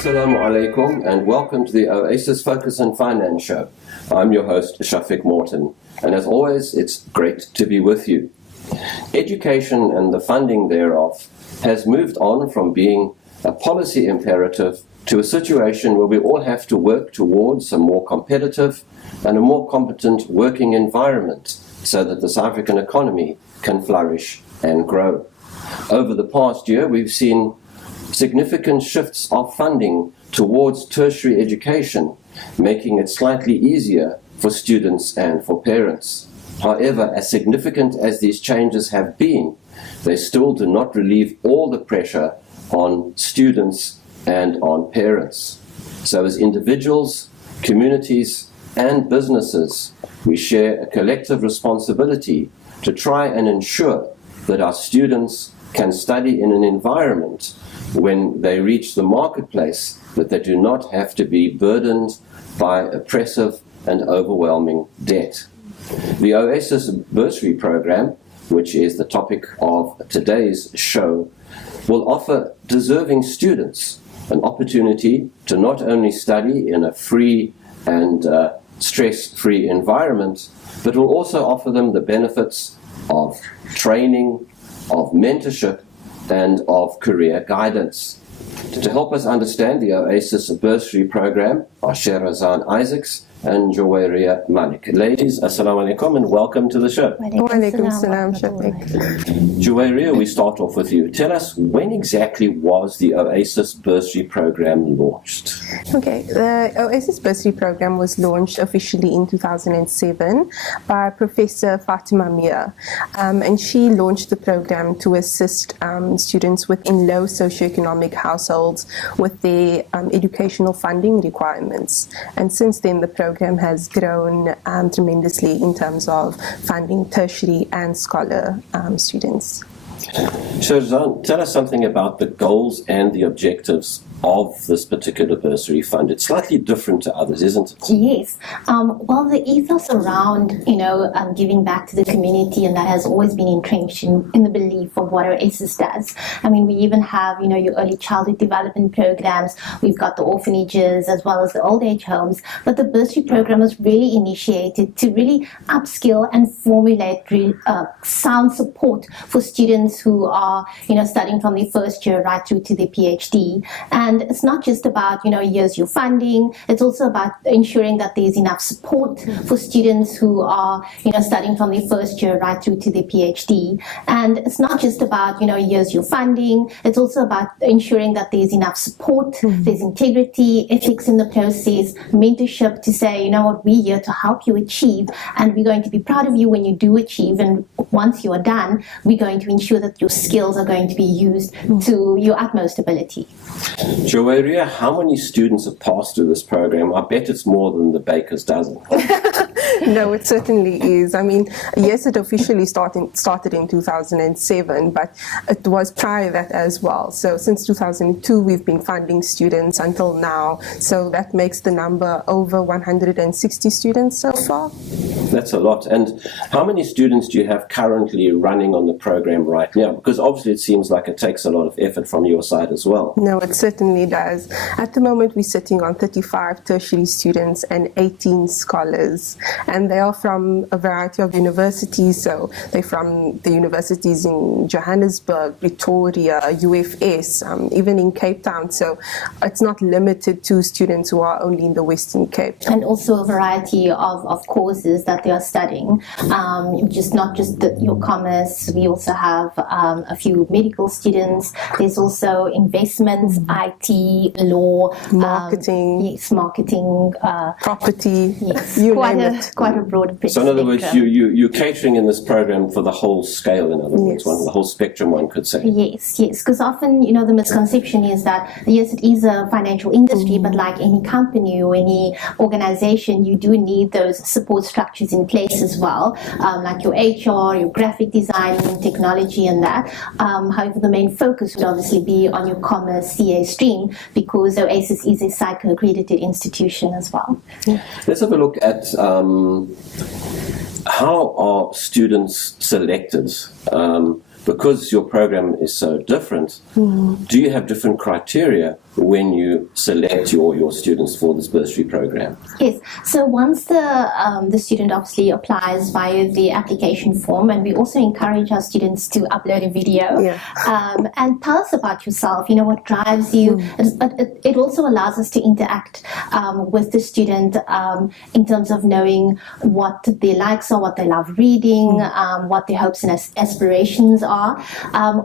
Assalamu alaikum and welcome to the Oasis Focus on Finance show. I'm your host, Shafiq Morton, and as always, it's great to be with you. Education and the funding thereof has moved on from being a policy imperative to a situation where we all have to work towards a more competitive and a more competent working environment so that the South African economy can flourish and grow. Over the past year, we've seen significant shifts of funding towards tertiary education, making it slightly easier for students and for parents. However, as significant as these changes have been, they still do not relieve all the pressure on students and on parents. So as individuals, communities, and businesses, we share a collective responsibility to try and ensure that our students can study in an environment when they reach the marketplace that they do not have to be burdened by oppressive and overwhelming debt. The Oasis Bursary program, which is the topic of today's show, will offer deserving students an opportunity to not only study in a free and stress-free environment, but will also offer them the benefits of training, of mentorship, and of career guidance. To help us understand the Oasis Bursary program are Sherazan Isaacs and Jawairia Malik. Ladies, assalamu alaikum and welcome to the show. Wa alaikum salam, Shafiq. Jawairia, we start off with you. Tell us, when exactly was the Oasis Bursary program launched? Okay, the Oasis Bursary program was launched officially in 2007 by Professor Fatima Mir, and she launched the program to assist students within low socioeconomic households with their educational funding requirements. And since then, the program has grown tremendously in terms of funding tertiary and scholar students. So, Zan, tell us something about the goals and the objectives of this particular bursary fund. It's slightly different to others, isn't it? Yes. Well, the ethos around, giving back to the community, and that has always been entrenched in the belief of what Oasis does. I mean, we even have, your early childhood development programs. We've got the orphanages as well as the old age homes. But the bursary program was really initiated to really upskill and formulate sound support for students who are, studying from the first year right through to their PhD. And it's not just about, years your funding. It's also about ensuring that there's enough support for students who are, studying from the first year right through to their PhD. And it's not just about, years your funding. It's also about ensuring that there's enough support, there's integrity, ethics in the process, mentorship to say, we're here to help you achieve, and we're going to be proud of you when you do achieve. And once you are done, we're going to ensure that your skills are going to be used to your utmost ability. Jawairia, how many students have passed through this program? I bet it's more than the baker's dozen. No, it certainly is. I mean, yes, it officially started in 2007, but it was prior that as well. So since 2002, we've been funding students until now. So that makes the number over 160 students so far. That's a lot. And how many students do you have currently running on the program right now? Because obviously it seems like it takes a lot of effort from your side as well. No, it certainly does. At the moment, we're sitting on 35 tertiary students and 18 scholars. And they are from a variety of universities. So they're from the universities in Johannesburg, Pretoria, UFS, even in Cape Town. So it's not limited to students who are only in the Western Cape. And also a variety of courses that they are studying. Not just your commerce. We also have a few medical students. There's also investments, IT, law, marketing, marketing, property. Yes, you quite a broad spectrum. So in other words, you're catering in this program for the whole scale, in other words, the whole spectrum, one could say. Yes, because often, the misconception is that, yes, it is a financial industry, but like any company or any organization, you do need those support structures in place as well, like your HR, your graphic design, technology and that. However, the main focus would obviously be on your commerce CA stream, because Oasis is a psycho-accredited institution as well. Let's have a look at how are students selected? because your program is so different, do you have different criteria when you select your students for this bursary program? Yes. So once the student obviously applies via the application form, and we also encourage our students to upload a video and tell us about yourself. You know, what drives you. It also allows us to interact with the student in terms of knowing what their likes are, what they love reading, what their hopes and aspirations are.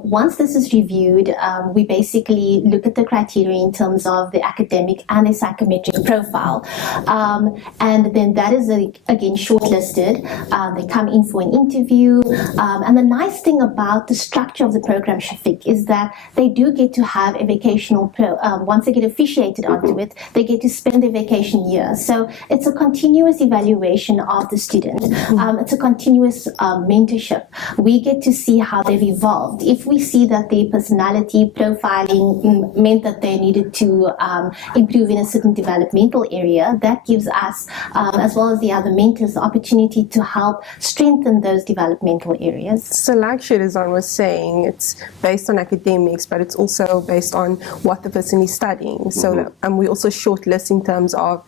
Once this is reviewed, we basically look at the criteria in terms of the academic and the psychometric profile. And then that is again shortlisted. They come in for an interview. And the nice thing about the structure of the program, Shafiq, is that they do get to have a vacational, once they get officiated onto it, they get to spend their vacation year. So it's a continuous evaluation of the student. It's a continuous mentorship. We get to see how they've evolved. If we see that their personality profiling meant that they needed to improve in a certain developmental area, that gives us, as well as the other mentors, the opportunity to help strengthen those developmental areas. So like Shirazan was saying, it's based on academics, but it's also based on what the person is studying. So we also shortlist in terms of,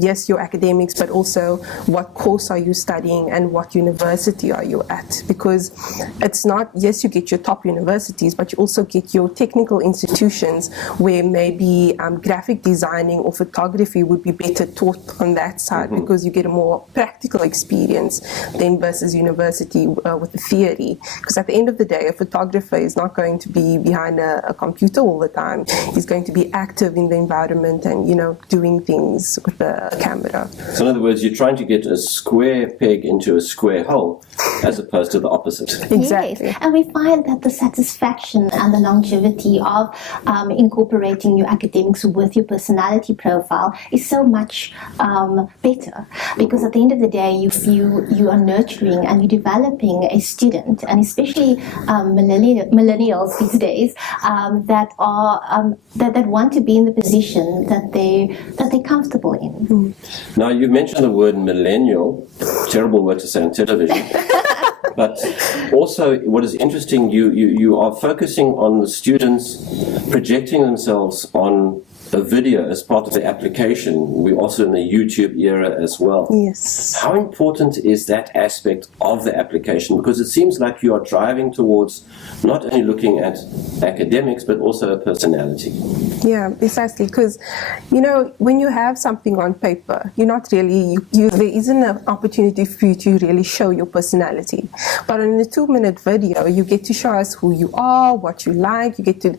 yes, your academics, but also what course are you studying and what university are you at? Because it's not, yes, you get your top universities, but you also get your technical institutions where maybe graphic designing or photography would be better taught on that side because you get a more practical experience than versus university with the theory. Because at the end of the day, a photographer is not going to be behind a computer all the time. He's going to be active in the environment and, you know, doing things with a camera. So in other words, you're trying to get a square peg into a square hole as opposed to the opposite. Exactly. Yes. And we find that the satisfaction and the longevity of incorporating your academics with your personality profile is so much better, because at the end of the day, you are nurturing and you're developing a student, and especially millennials these days that are that want to be in the position that they're comfortable in. Now, you mentioned the word millennial, terrible word to say on television. But also, what is interesting, you are focusing on the students projecting themselves on a video as part of the application. We're also in the YouTube era as well. Yes. How important is that aspect of the application? Because it seems like you are driving towards not only looking at academics, but also personality. Yeah, precisely. Because, you know, when you have something on paper, you're not really, there isn't an opportunity for you to really show your personality. But in a 2-minute video, you get to show us who you are, what you like, you get to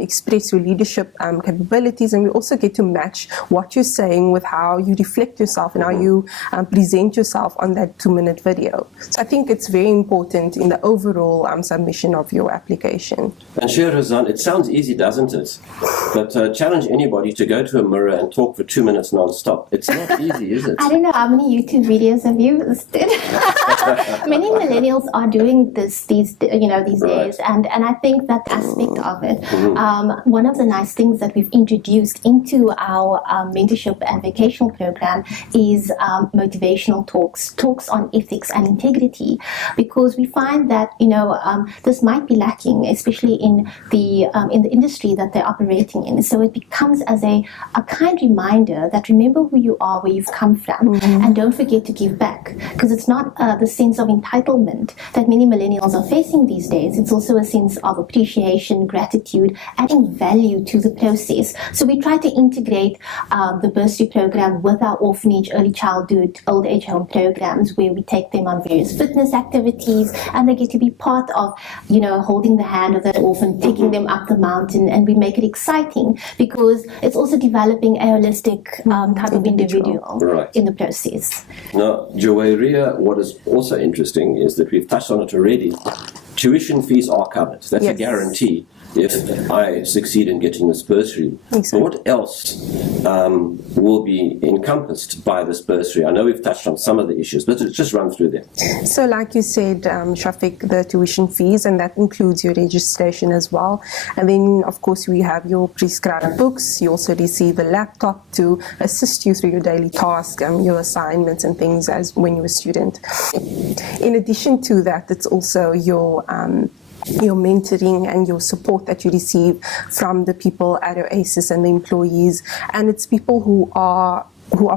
express your leadership capabilities, and we also get to match what you're saying with how you reflect yourself and how you present yourself on that 2-minute video. So I think it's very important in the overall submission of your application. And Shirazan, it sounds easy, doesn't it? But challenge anybody to go to a mirror and talk for 2 minutes non-stop. It's not easy, is it? I don't know how many YouTube videos have you listed. Many millennials are doing this these days, and I think that aspect of it. One of the nice things that we've introduced into our mentorship and vocational program is motivational talks on ethics and integrity, because we find that this might be lacking, especially in the industry that they're operating in. So it becomes as a kind reminder that remember who you are, where you've come from, and don't forget to give back, because it's not the sense of entitlement that many millennials are facing these days. It's also a sense of appreciation, gratitude, adding value to the process. So we try to integrate the bursary program with our orphanage, early childhood, old age home programs, where we take them on various fitness activities, and they get to be part of, holding the hand of that orphan, taking them up the mountain, and we make it exciting because it's also developing a holistic type of individual in the process. Now, Jawairia, what is also interesting is that we've touched on it already. Tuition fees are covered. That's a guarantee if I succeed in getting this bursary. Exactly. What else will be encompassed by this bursary? I know we've touched on some of the issues, but just run through them. So like you said, Shafiq, the tuition fees, and that includes your registration as well. And then, of course, we have your prescribed books. You also receive a laptop to assist you through your daily tasks and your assignments and things as when you're a student. In addition to that, it's also your your mentoring and your support that you receive from the people at Oasis and the employees. And it's people who are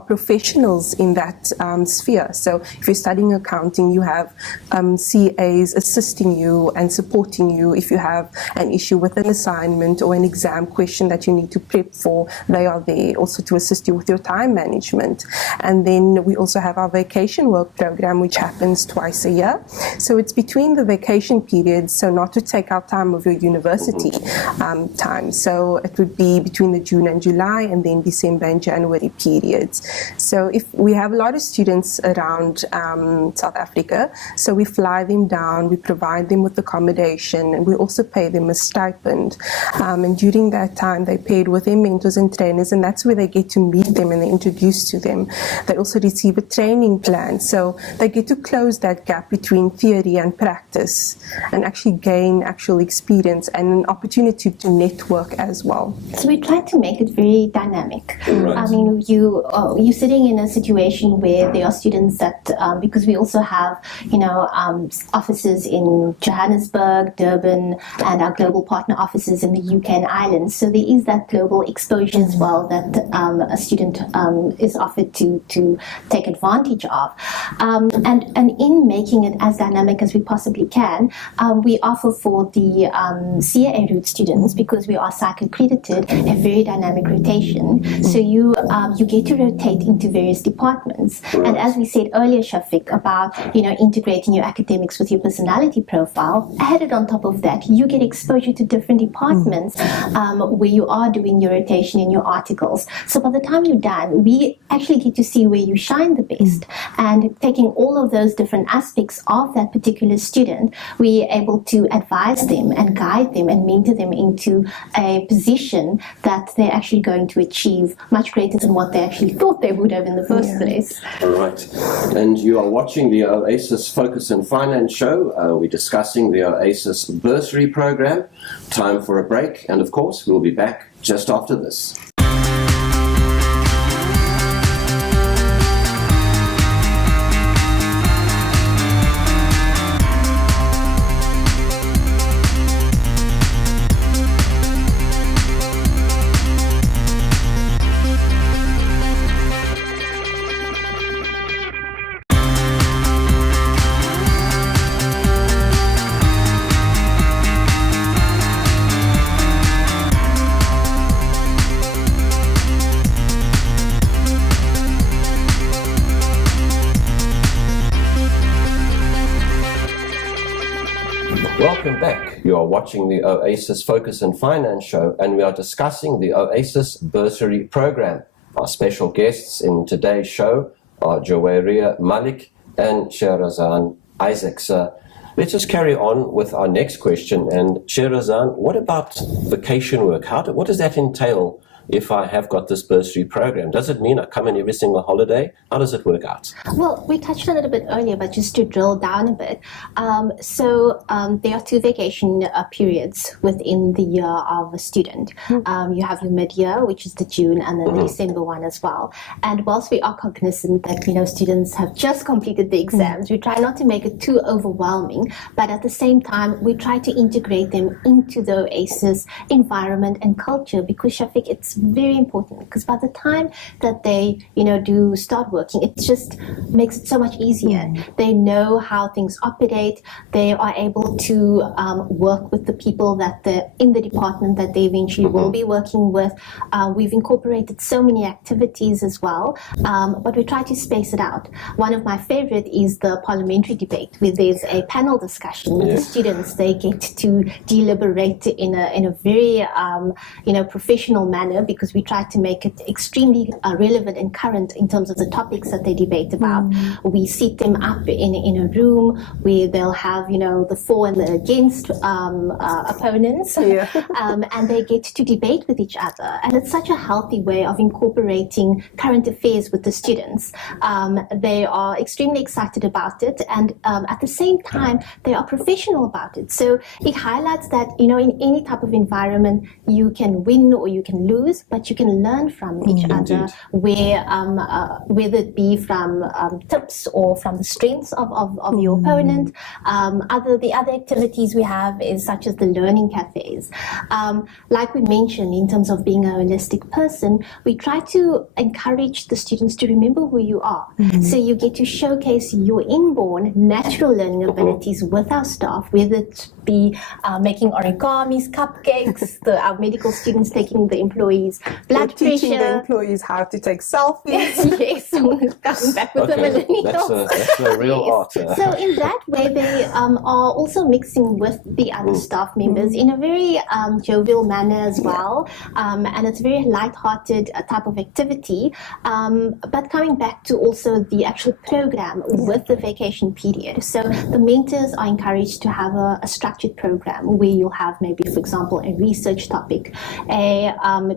professionals in that sphere. So if you're studying accounting, you have CAs assisting you and supporting you. If you have an issue with an assignment or an exam question that you need to prep for, they are there also to assist you with your time management. And then we also have our vacation work program, which happens twice a year. So it's between the vacation periods, so not to take out time of your university time. So it would be between the June and July, and then December and January period. So if we have a lot of students around South Africa, so we fly them down, we provide them with accommodation, and we also pay them a stipend. And during that time, they're paired with their mentors and trainers, and that's where they get to meet them and they're introduced to them. They also receive a training plan, so they get to close that gap between theory and practice and actually gain actual experience and an opportunity to network as well. So we try to make it very dynamic. Right. I mean, you're sitting in a situation where there are students that, because we also have, offices in Johannesburg, Durban, and our global partner offices in the UK and Ireland. So there is that global exposure as well that a student is offered to take advantage of. And in making it as dynamic as we possibly can, we offer for the CAA route students, because we are psych accredited, a very dynamic rotation. So you get to rotate into various departments. And as we said earlier, Shafiq, about integrating your academics with your personality profile, added on top of that, you get exposure to different departments where you are doing your rotation in your articles. So by the time you're done, we actually get to see where you shine the best. And taking all of those different aspects of that particular student, we're able to advise them and guide them and mentor them into a position that they're actually going to achieve much greater than what they actually thought they would have in the first place. All right. And you are watching the Oasis Focus and Finance show. We're discussing the Oasis Bursary program. Time for a break. And of course, we'll be back just after this. Welcome back. You are watching the Oasis Focus and Finance show, and we are discussing the Oasis Bursary program. Our special guests in today's show are Jowaria Malik and Sherazan Isaac. Let's just carry on with our next question. And Sherazan, what about vacation work? What does that entail if I have got this bursary program? Does it mean I come in every single holiday? How does it work out? Well, we touched on it a bit earlier, but just to drill down a bit. There are two vacation periods within the year of a student. You have your mid-year, which is the June, and then the December one as well. And whilst we are cognizant that, students have just completed the exams, we try not to make it too overwhelming, but at the same time, we try to integrate them into the Oasis environment and culture, because Shafiq, it's very important, because by the time that they do start working, it just makes it so much easier. They know how things operate. They are able to work with the people that they're in the department that they eventually will be working with. We've incorporated so many activities as well, but we try to space it out. One of my favorite is the parliamentary debate, where there's a panel discussion with the students. They get to deliberate in a very professional manner, because we try to make it extremely relevant and current in terms of the topics that they debate about. We set them up in a room where they'll have, the for and the against opponents, and they get to debate with each other. And it's such a healthy way of incorporating current affairs with the students. They are extremely excited about it, and at the same time, they are professional about it. So it highlights that, in any type of environment, you can win or you can lose. impose, but you can learn from each other, whether it be from tips or from the strengths of your opponent. The other activities we have is such as the learning cafes. Like we mentioned, in terms of being a holistic person, we try to encourage the students to remember who you are. So you get to showcase your inborn natural learning abilities with our staff, whether it be making origamis, cupcakes, our medical students taking the employees' blood pressure. Teaching the employees how to take selfies. Yes, coming back with the millennials. That's a real art. So in that way, they are also mixing with the other staff members in a very jovial manner as well. And it's a very light-hearted type of activity. But coming back to also the actual program with the vacation period. So the mentors are encouraged to have a structured program where you'll have maybe, for example, a research topic,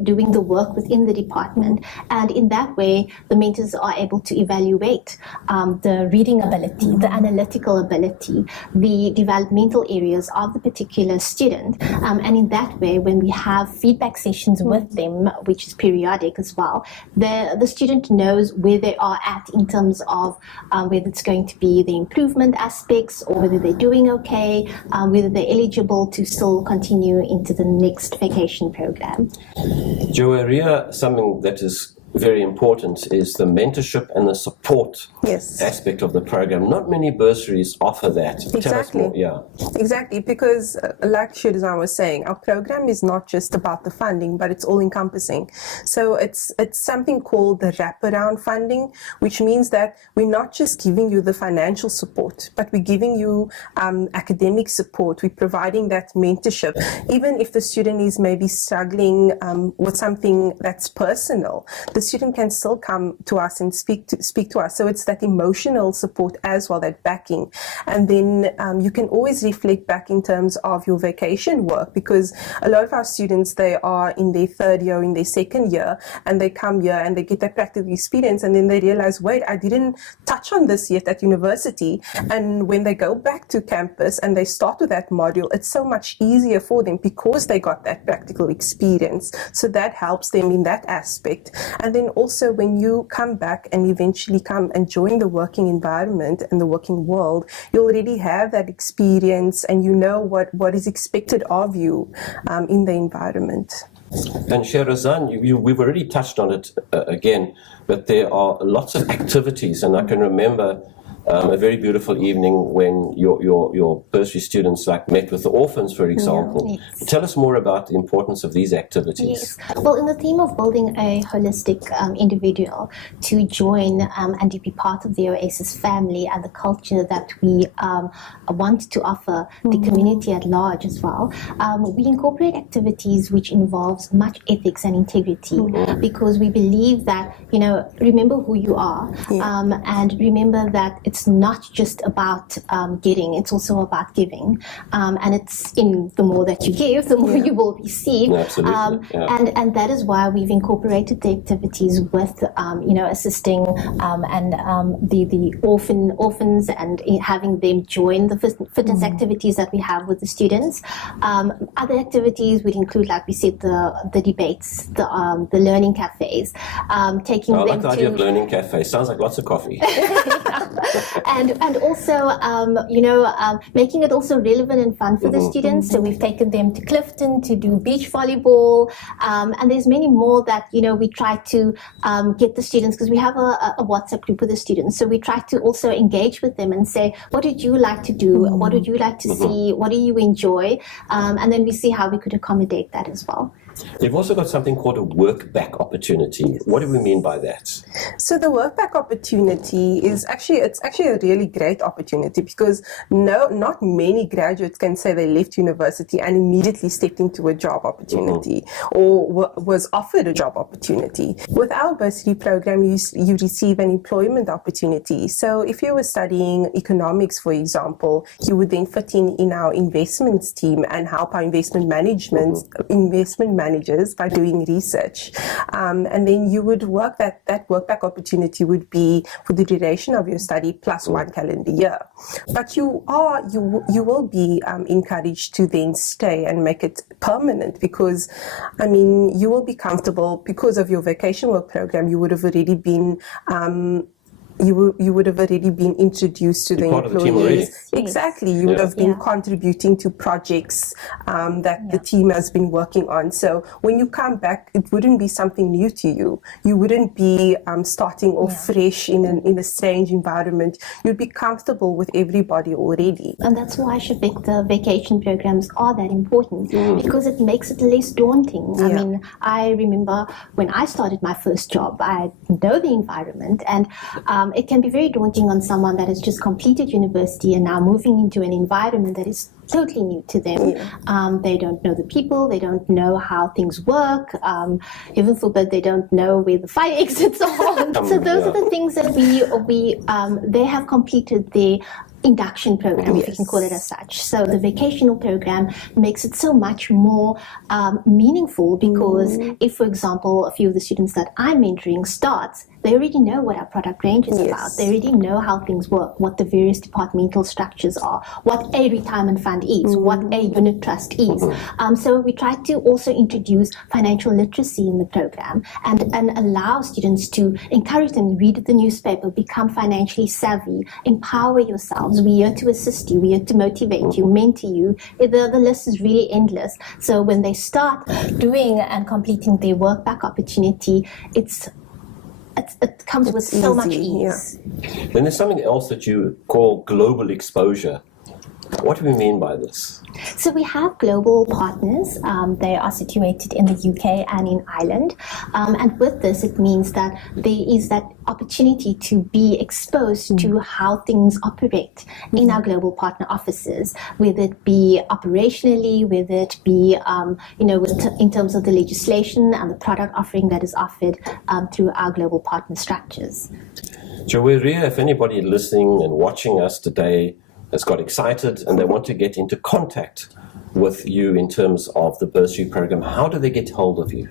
doing the work within the department. And in that way, the mentors are able to evaluate the reading ability, the analytical ability, the developmental areas of the particular student. And in that way, when we have feedback sessions with them, which is periodic as well, the student knows where they are at in terms of whether it's going to be the improvement aspects or whether they're doing okay, whether they're eligible to still continue into the next vacation program. Joaria, something that is very important is the mentorship and the support aspect of the program. Not many bursaries offer that. Exactly. Tell us more. Yeah. Exactly, because like Shudazan was saying, our program is not just about the funding, but it's all encompassing. So it's something called the wraparound funding, which means that we're not just giving you the financial support, but we're giving you academic support. We're providing that mentorship. Even if the student is maybe struggling with something that's personal, the student can still come to us and speak to us. So it's that emotional support as well, that backing. And then you can always reflect back in terms of your vacation work, because a lot of our students, they are in their third year, in their second year, and they come here and they get that practical experience, and then they realize, wait, I didn't touch on this yet at university. And when they go back to campus and they start with that module, it's so much easier for them because they got that practical experience. So that helps them in that aspect. And then also when you come back and eventually come and join the working environment and the working world, you already have that experience and you know what is expected of you in the environment. And Sherazan, we've already touched on it again, but there are lots of activities, and I can remember a very beautiful evening when your bursary students met with the orphans, for example. Yes. Tell us more about the importance of these activities. Yes. Well, in the theme of building a holistic individual to join and to be part of the Oasis family and the culture that we want to offer the community at large as well, we incorporate activities which involves much ethics and integrity, because we believe that, remember who you are, and remember that it's not just about getting, it's also about giving. And it's in the more that you give, the more you will receive. Absolutely. And that is why we've incorporated the activities with, assisting and the orphans and having them join the fitness activities that we have with the students. Other activities would include, like we said, the debates, the learning cafes, taking them I like the idea of learning cafes. Sounds like lots of coffee. And also, making it also relevant and fun for the students. So we've taken them to Clifton to do beach volleyball, and there's many more that we try to get the students, because we have a WhatsApp group with the students. So we try to also engage with them and say, what did you like to do? What would you like to see? What do you enjoy? And then we see how we could accommodate that as well. You've also got something called a work-back opportunity. What do we mean by that? So the work-back opportunity is actually a really great opportunity, because not many graduates can say they left university and immediately stepped into a job opportunity or was offered a job opportunity. With our bursary program, you receive an employment opportunity. So if you were studying economics, for example, you would then fit in our investments team and help our investment managers managers by doing research. And then you would work that workback opportunity would be for the duration of your study plus 1 calendar year. But you will be encouraged to then stay and make it permanent, because you will be comfortable because of your vacation work program. You would have already been you would have already been introduced to the employees. Exactly. You would have been contributing to projects that the team has been working on. So when you come back, it wouldn't be something new to you. You wouldn't be starting off fresh in a strange environment. You'd be comfortable with everybody already. And that's why, Shafiq, the vacation programs are that important, because it makes it less daunting. I mean, I remember when I started my first job, I know the environment, and it can be very daunting on someone that has just completed university and now moving into an environment that is totally new to them. They don't know the people, they don't know how things work, heaven forbid they don't know where the fire exits are. So those are the things that they have completed their induction program, if you can call it as such. So the vacational program makes it so much more meaningful, because if, for example, a few of the students that I'm mentoring starts, they already know what our product range is about. They already know how things work, what the various departmental structures are, what a retirement fund is, what a unit trust is. So we try to also introduce financial literacy in the program and allow students to encourage them to read the newspaper, become financially savvy, empower yourselves. We're here to assist you, we're here to motivate you, mentor you. The list is really endless. So when they start doing and completing their work back opportunity, it comes with so much ease. Then there's something else that you call global exposure. What do we mean by this? So we have global partners. They are situated in the UK and in Ireland. And with this, it means that there is that opportunity to be exposed to how things operate in our global partner offices, whether it be operationally, whether it be, in terms of the legislation and the product offering that is offered through our global partner structures. Joeria, if anybody listening and watching us today has got excited and they want to get into contact with you in terms of the bursary program, how do they get hold of you?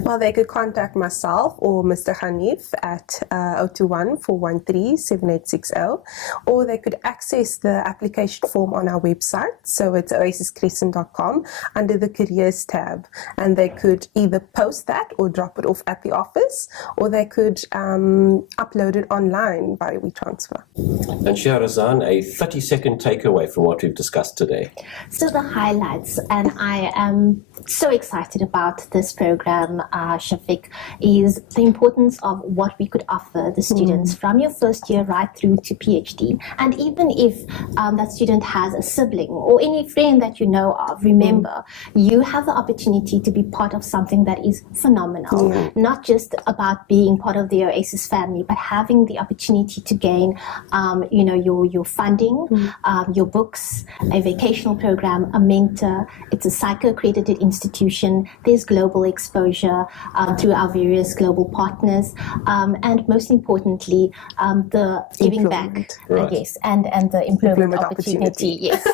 Well, they could contact myself or Mr. Hanif at 021-413-7860, or they could access the application form on our website. So it's oasiscrescent.com under the careers tab, and they could either post that or drop it off at the office, or they could upload it online via WeTransfer. And Shahrazan, a 30-second takeaway from what we've discussed today. So the highlights, and I am so excited about this program, Shafiq, is the importance of what we could offer the students from your first year right through to PhD. And even if that student has a sibling or any friend that you know of, remember, you have the opportunity to be part of something that is phenomenal. Not just about being part of the Oasis family, but having the opportunity to gain, your funding, your books, a vocational program, a mentor. It's a psycho-accredited institution. There's global exposure through our various global partners, and most importantly, the giving back, and the employment opportunity. Yes.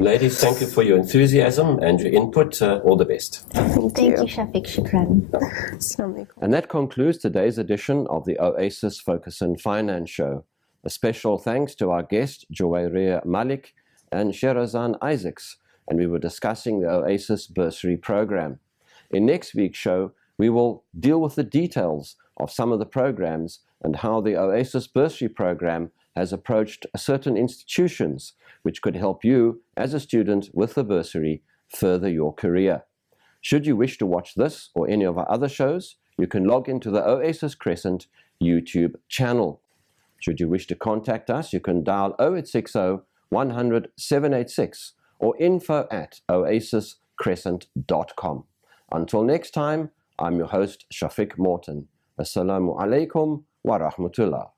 Ladies, thank you for your enthusiasm and your input. All the best. Thank you, Shafiq. Shukran. And that concludes today's edition of the Oasis Focus and Finance Show. A special thanks to our guest, Joeria Malik and Sherazan Isaacs, and we were discussing the Oasis Bursary Program. In next week's show, we will deal with the details of some of the programs and how the Oasis Bursary Program has approached certain institutions which could help you as a student with the bursary further your career. Should you wish to watch this or any of our other shows, you can log into the Oasis Crescent YouTube channel. Should you wish to contact us, you can dial 0860 100 786 or info@oasiscrescent.com. Until next time, I'm your host, Shafiq Morton. Assalamu alaikum wa rahmatullah.